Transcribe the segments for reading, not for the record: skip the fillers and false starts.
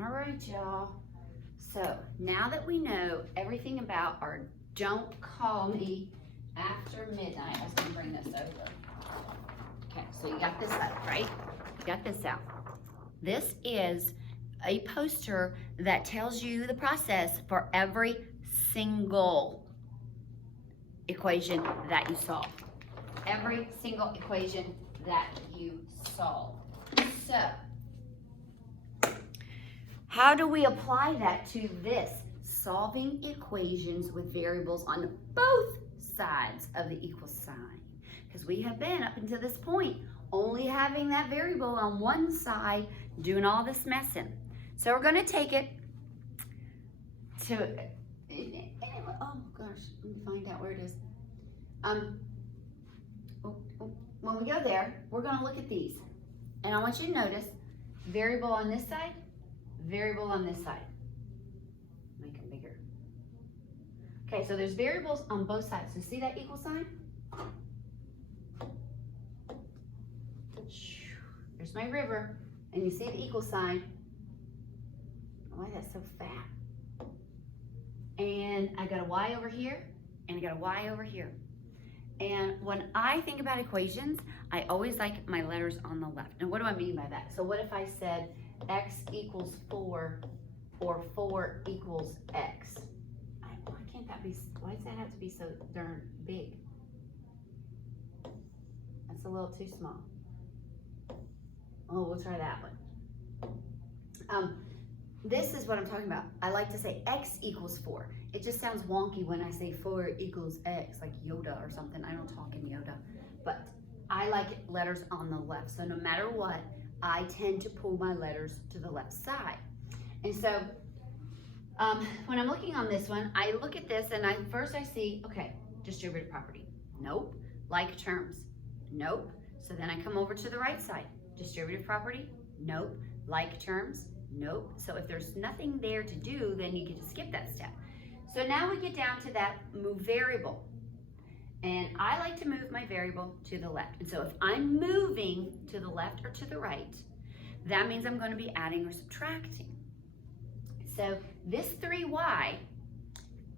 All right, y'all. So now that we know everything about our don't call me after midnight, I was gonna bring this over. Okay, so you got this up, right? You got this out. This is a poster that tells you the process for every single equation that you solve. Every single equation that you solve. So, how do we apply that to this? Solving equations with variables on both sides of the equal sign. Because we have been, up until this point, only having that variable on one side, doing all this messing. So we're going to take it to, oh gosh, let me find out where it is. When we go there, we're going to look at these. And I want you to notice variable on this side, variable on this side. Make it bigger. Okay, so there's variables on both sides. So see that equal sign? There's my river, and you see the equal sign. Why that's so fat? And I got a y over here, and I got a y over here. And when I think about equations, I always like my letters on the left. And what do I mean by that? So what if I said x equals 4 or 4 equals x? Why can't that be, why does that have to be so darn big? That's a little too small. Oh, we'll try that one. This is what I'm talking about. I like to say x equals 4. It just sounds wonky when I say 4 equals x, like Yoda or something. I don't talk in Yoda. But I like letters on the left. So no matter what, I tend to pull my letters to the left side. And so when I'm looking on this one, I look at this and first I see, okay, distributive property. Nope. Like terms. Nope. So then I come over to the right side. Distributive property. Nope. Like terms. Nope. So if there's nothing there to do, then you get to skip that step. So now we get down to that move variable. And I like to move my variable to the left. And so if I'm moving to the left or to the right, that means I'm going to be adding or subtracting. So this 3y,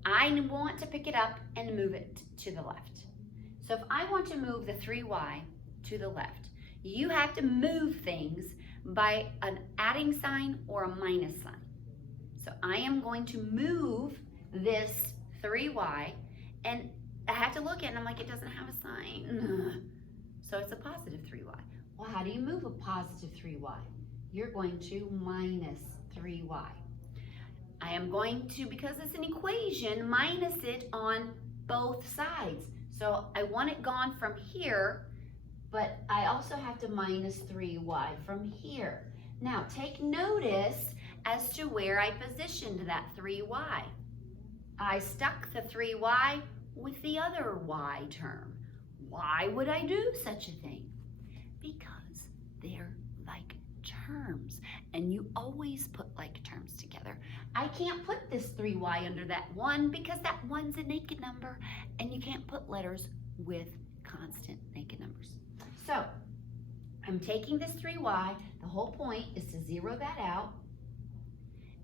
I want to pick it up and move it to the left. So if I want to move the 3y to the left, you have to move things by an adding sign or a minus sign. So I am going to move this 3y, and I have to look at it and I'm like, it doesn't have a sign. So it's a positive 3y. Well, how do you move a positive 3y? You're going to minus 3y. I am going to, because it's an equation, minus it on both sides. So I want it gone from here, but I also have to minus 3y from here. Now take notice as to where I positioned that 3y. I stuck the 3y with the other y term. Why would I do such a thing? Because they're like terms, and you always put like terms together. I can't put this 3y under that 1 because that 1's a naked number, and you can't put letters with constant naked numbers. So I'm taking this 3y, the whole point is to zero that out.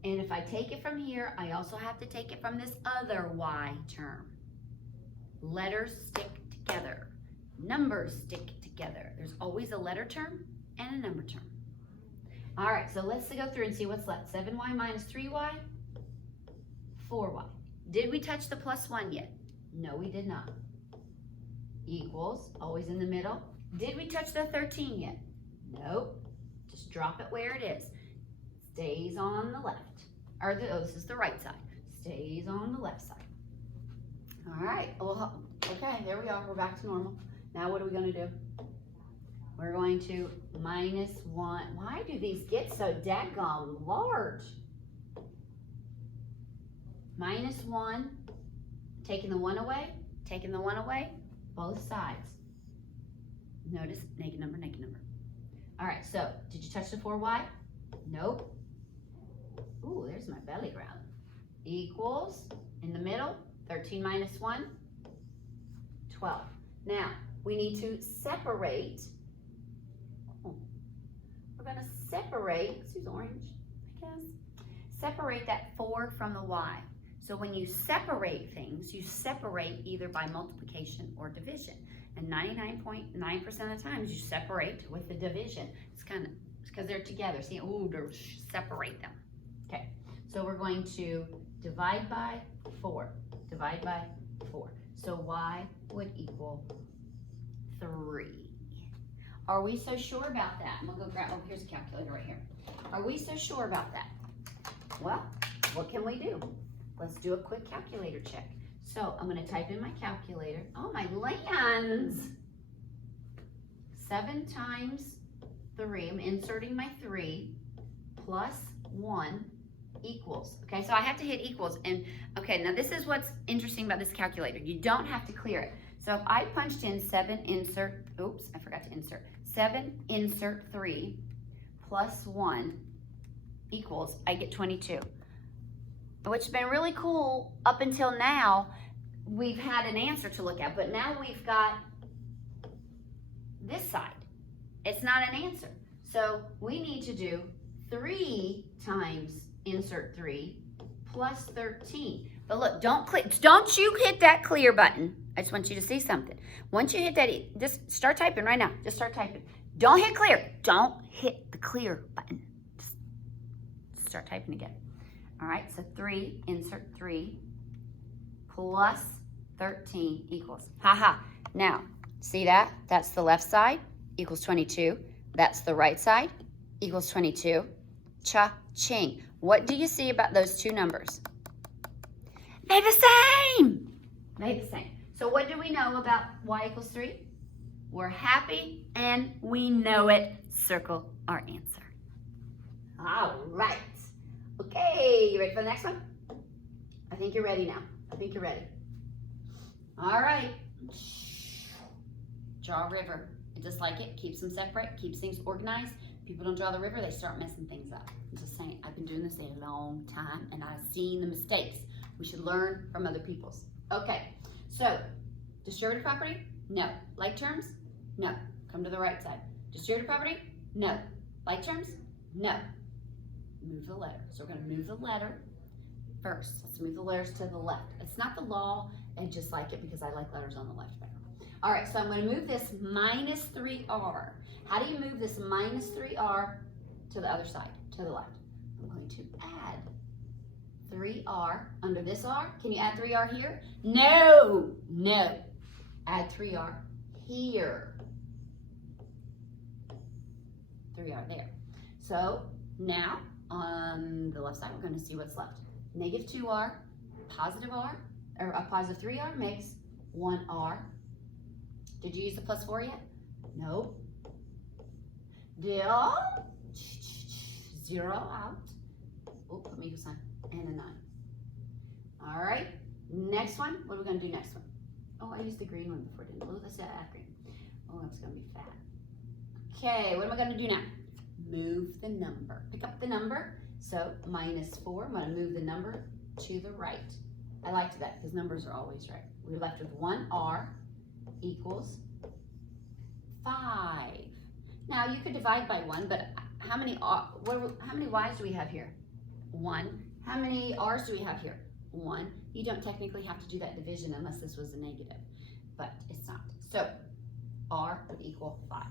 And if I take it from here, I also have to take it from this other y term. Letters stick together. Numbers stick together. There's always a letter term and a number term. All right, so let's go through and see what's left. 7y minus 3y, 4y. Did we touch the plus 1 yet? No, we did not. Equals, always in the middle. Did we touch the 13 yet? Nope. Just drop it where it is. Stays on the left. Or this is the right side. Stays on the left side. All right. Well, okay, there we are. We're back to normal. Now what are we going to do? We're going to minus 1. Why do these get so daggone large? Minus 1. Taking the 1 away. Taking the 1 away. Both sides. Notice naked number, naked number. All right, so did you touch the 4y? Nope. Ooh, there's my belly ground. Equals, in the middle, 13 minus 1, 12. Now, we need to separate. We're going to separate, let's use orange, I guess. separate that 4 from the y. So when you separate things, you separate either by multiplication or division. And 99.9% of the times you separate with the division. It's because they're together. See, ooh, separate them. Okay, so we're going to divide by 4. Divide by 4. So y would equal 3. Are we so sure about that? I'm gonna go grab, oh, here's a calculator right here. Are we so sure about that? Well, what can we do? Let's do a quick calculator check. So I'm gonna type in my calculator. Oh, my lands. 7 times 3, I'm inserting my 3, plus 1 equals. Okay, so I have to hit equals. And okay, now this is what's interesting about this calculator. You don't have to clear it. So if I punched in 7, insert, oops, I forgot to insert. 7, insert 3, plus 1 equals, I get 22. Which has been really cool up until now. We've had an answer to look at, but now we've got this side. It's not an answer. So we need to do 3 times insert 3 plus 13. But look, don't you hit that clear button. I just want you to see something. Once you hit that, just start typing right now. Just start typing. Don't hit clear. Don't hit the clear button. Just start typing again. All right, so 3, insert 3, plus 13 equals. Haha. Now, see that? That's the left side, equals 22. That's the right side, equals 22. Cha-ching. What do you see about those two numbers? They're the same. They're the same. So what do we know about y equals 3? We're happy and we know it. Circle our answer. All right. Okay, you ready for the next one? I think you're ready now. I think you're ready. All right. Draw a river. Just like it, keeps them separate, keeps things organized. People don't draw the river, they start messing things up. I'm just saying, I've been doing this a long time and I've seen the mistakes. We should learn from other people's. Okay, so distributive property? No. Like terms? No. Come to the right side. Distributive property? No. Like terms? No. Move the letter. So we're going to move the letter first. Let's move the letters to the left. It's not the law, I just like it because I like letters on the left better. All right, so I'm going to move this minus 3r. How do you move this minus 3r to the other side, to the left? I'm going to add 3r under this r. Can you add 3r here? No, no. Add 3r here. 3r there. So now on the left side, we're going to see what's left. Negative 2r, positive r, or a positive 3r makes 1r. Did you use the plus 4 yet? No. Deal. 0 out. Oh, put me sign. And a 9. All right. Next one. What are we going to do next one? Oh, I used the green one before, didn't I? Oh, that's that green. Oh, that's going to be fat. Okay, what am I going to do now? Move the number. Pick up the number. So minus 4. I'm going to move the number to the right. I liked that because numbers are always right. We're left with 1r equals 5. Now you could divide by 1, but how many y's do we have here? 1. How many r's do we have here? 1. You don't technically have to do that division unless this was a negative, but it's not. So r would equal 5.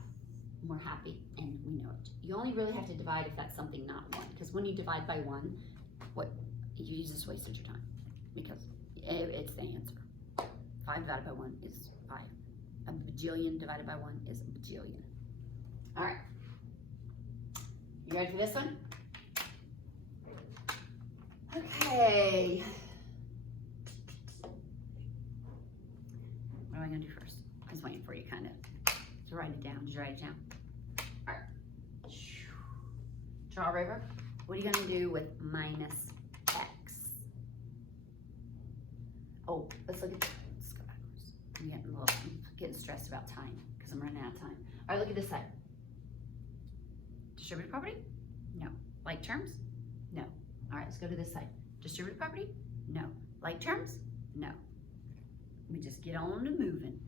And we're happy and we know it. You only really have to divide if that's something not 1, because when you divide by 1, what you just wasted your time because it's the answer. 5 divided by 1 is 5. A bajillion divided by 1 is a bajillion. All right. You ready for this one? Okay. What am I going to do first? I was waiting for you kind of to write it down. Did you write it down? All right. Draw a river. What are you going to do with minus x? Oh, let's look at this. Let's go backwards. I'm getting stressed about time because I'm running out of time. All right, look at this side. Distributive property? No. Like terms? No. All right, let's go to this side. Distributive property? No. Like terms? No. We just get on to moving.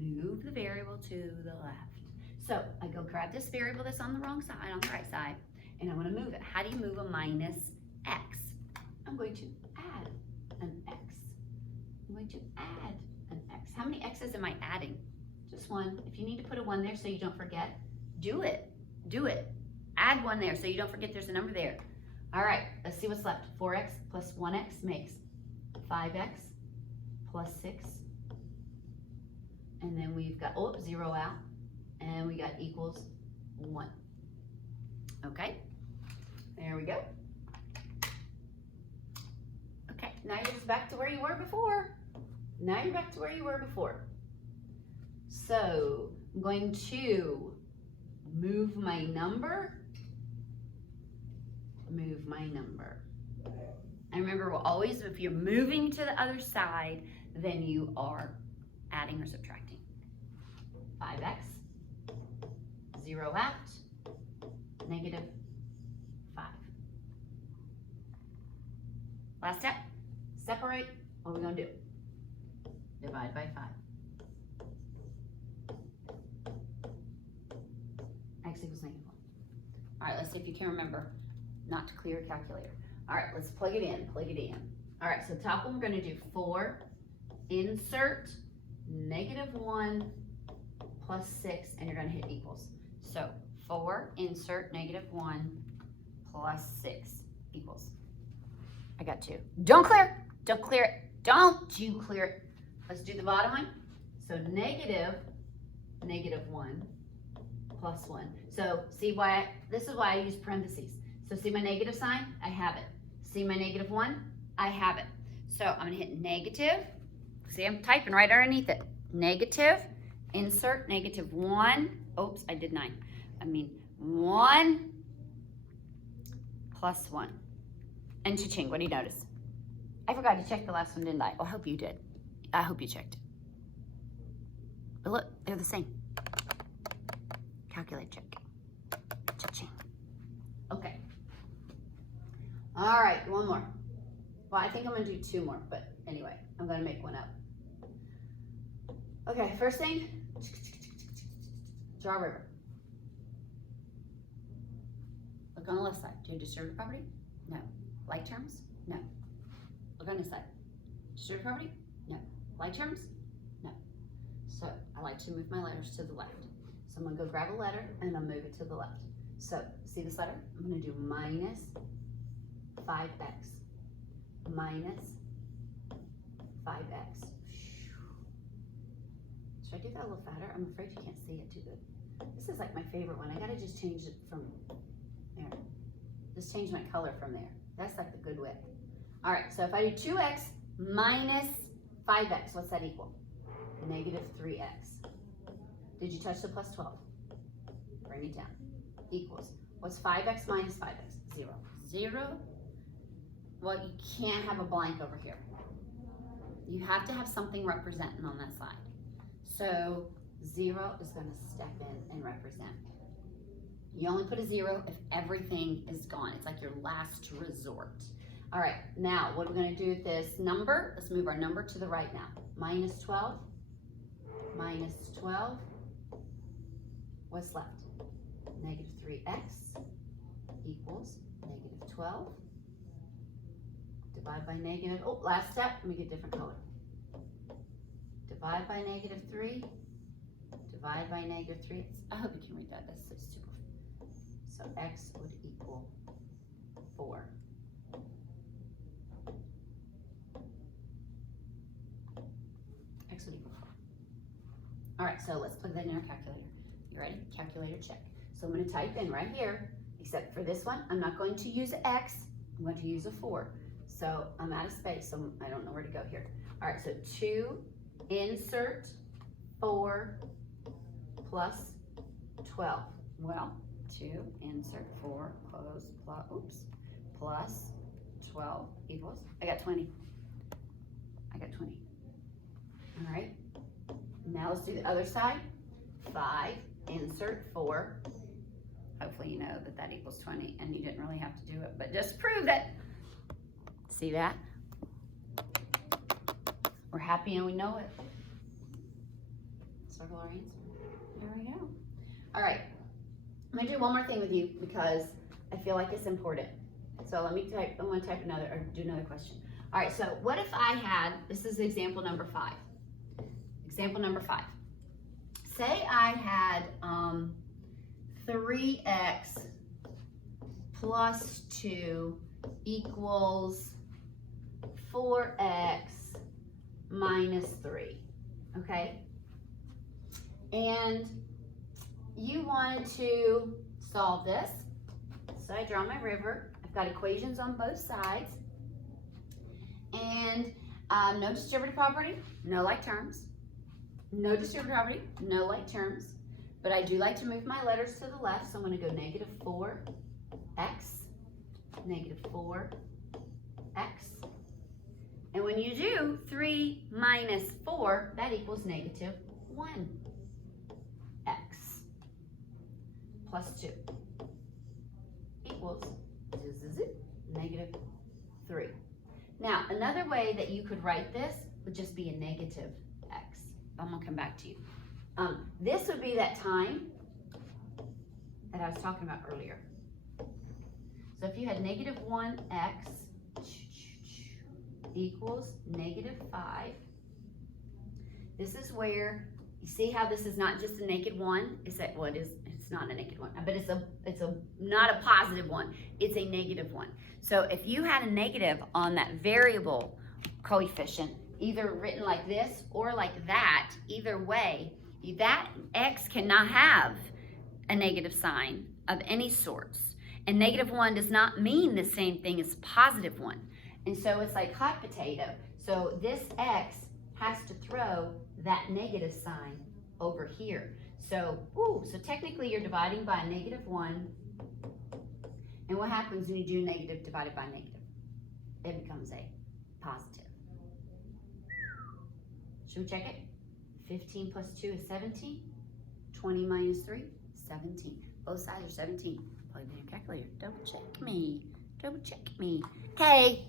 Move the variable to the left. So I go grab this variable that's on the wrong side, on the right side, and I want to move it. How do you move a minus x? I'm going to add an X. I'm going to add an X. How many X's am I adding? Just one. If you need to put a 1 there so you don't forget, do it. Do it. Add 1 there so you don't forget there's a number there. All right, let's see what's left. 4X plus 1X makes 5X plus 6. And then we've got, 0 out. And we got equals 1. Okay, there we go. Okay, now you're just back to where you were before. Now you're back to where you were before. So I'm going to move my number. Move my number. And remember, always, if you're moving to the other side, then you are adding or subtracting. 5X, 0 out, negative 5. Last step, separate. What are we going to do? Divide by 5. X equals negative 1. All right, let's see if you can remember not to clear your calculator. All right, let's plug it in, All right, so the top one we're gonna do 4, insert, negative 1 plus 6, and you're gonna hit equals. So 4, insert, negative 1 plus 6 equals. I got 2. Don't clear it, don't clear it, don't you clear it. Let's do the bottom one. So negative 1 plus 1. So see why, this is why I use parentheses. So see my negative sign? I have it. See my negative 1? I have it. So I'm gonna hit negative. See, I'm typing right underneath it. Negative, insert, negative 1. Oops, I did 9. I mean 1 plus 1. And cha-ching, what do you notice? I forgot to check the last one, didn't I? Oh, I hope you did. I hope you checked. But look, they're the same. Calculate check. Cha-ching. Okay. All right, one more. Well, I think I'm gonna do 2 more, but anyway, I'm gonna make one up. Okay, first thing, draw a river. Look on the left side. Do you have distributive property? No. Like terms? No. Look on this side. Distributive property? No. Like terms? No. So I like to move my letters to the left. So I'm gonna go grab a letter and I'll move it to the left. So see this letter? I'm gonna do minus 5x minus 5x. Should I do that a little fatter? I'm afraid you can't see it too good. This is like my favorite one. I gotta just change it from there. Just change my color from there. That's like the good way. All right, so if I do 2x minus 5x, what's that equal? Negative 3x. Did you touch the plus 12? Bring it down. Equals. What's 5x minus 5x? 0. 0. Well, you can't have a blank over here. You have to have something representing on that side. So 0 is going to step in and represent. You only put a 0 if everything is gone. It's like your last resort. All right, now what we're going to do with this number, let's move our number to the right now. Minus 12, minus 12. What's left? Negative 3x equals negative 12. Divide by negative, oh, last step, let me get a different color. Divide by negative 3, divide by negative 3. I hope you can read that, that's so super. So x would equal 4. X would equal 4. All right, so let's plug that in our calculator. You ready? Calculator check. So I'm going to type in right here, except for this one, I'm not going to use x, I'm going to use a 4. So I'm out of space, so I don't know where to go here. All right, so 2, insert 4 plus 12. Well, 2, insert 4, close, plus 12 equals, I got 20. I got 20. All right, now let's do the other side. 5, insert 4. Hopefully you know that that equals 20 and you didn't really have to do it, but just prove it. See that? We're happy and we know it. Circle our answer. There we go. All right, I'm gonna do one more thing with you because I feel like it's important. So I'm gonna type another, or do another question. All right, so what if I had, this is example number 5. Example number 5. Say I had 3x plus 2 equals 4x minus 3, okay? And you wanted to solve this. So I draw my river. I've got equations on both sides. And no distributive property, no like terms. No distributive property, no like terms. But I do like to move my letters to the left, so I'm going to go negative 4x, negative 4x. And when you do 3 minus 4, that equals negative 1x plus 2 equals negative 3. Now, another way that you could write this would just be a negative x. I'm going to come back to you. This would be that time that I was talking about earlier. So if you had negative 1x equals negative 5, this is where, you see how this is not just a naked 1? It's that, well, it's not a naked 1, but it's not a positive 1. It's a negative 1. So if you had a negative on that variable coefficient, either written like this or like that, either way, that x cannot have a negative sign of any sorts. And negative 1 does not mean the same thing as positive 1. And so it's like hot potato. So this x has to throw that negative sign over here. So, so technically you're dividing by a negative 1. And what happens when you do negative divided by negative? It becomes a positive. Should we check it? 15 plus 2 is 17. 20 minus 3, 17. Both sides are 17. Plug in your calculator. Double check me. Double check me. Okay.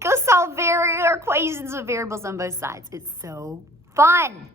Go solve equations with variables on both sides. It's so fun.